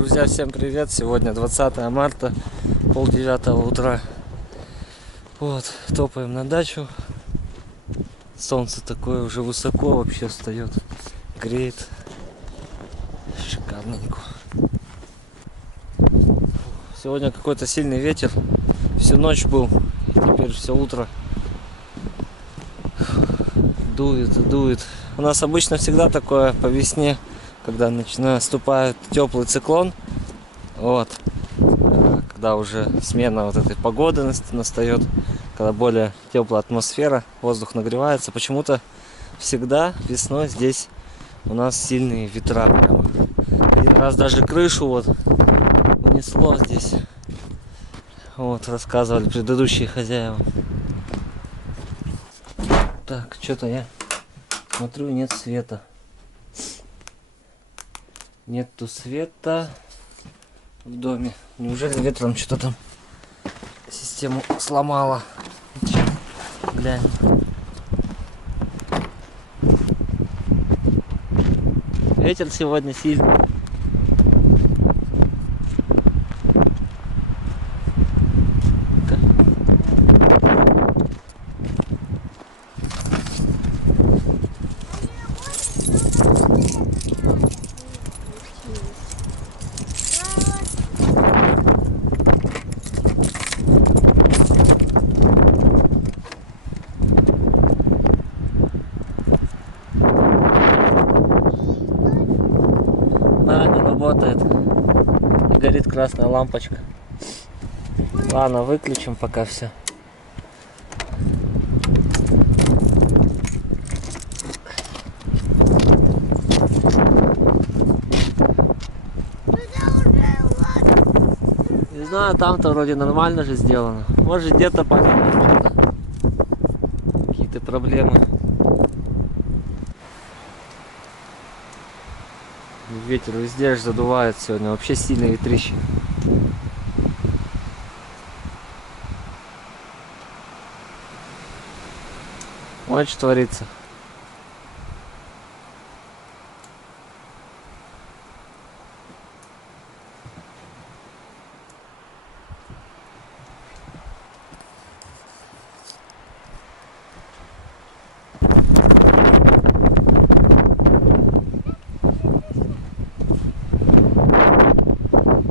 Друзья, всем привет! Сегодня 20 марта, 8:30 утра. Вот, топаем на дачу. Солнце такое уже высоко вообще встает, греет. Шикарненько. Сегодня какой-то сильный ветер. Всю ночь был, теперь все утро. Дует и дует. У нас обычно всегда такое по весне, когда наступает теплый циклон. Вот. Когда уже смена вот этой погоды настает, когда более теплая атмосфера, воздух нагревается. Почему-то всегда весной здесь у нас сильные ветра прямо. Один раз даже крышу вот унесло здесь. Вот, рассказывали предыдущие хозяева. Так, что-то я смотрю, нет света. Нету света в доме. Неужели ветром что-то там систему сломало? Глянь. Ветер сегодня сильный. Не работает. Горит красная лампочка. Ладно, выключим пока все. Не знаю, там-то вроде нормально же сделано. Может, где-то понятно, какие-то проблемы. Ветер везде аж задувает сегодня. Вообще сильные ветрищи. Вот что творится.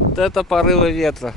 Вот это порывы ветра.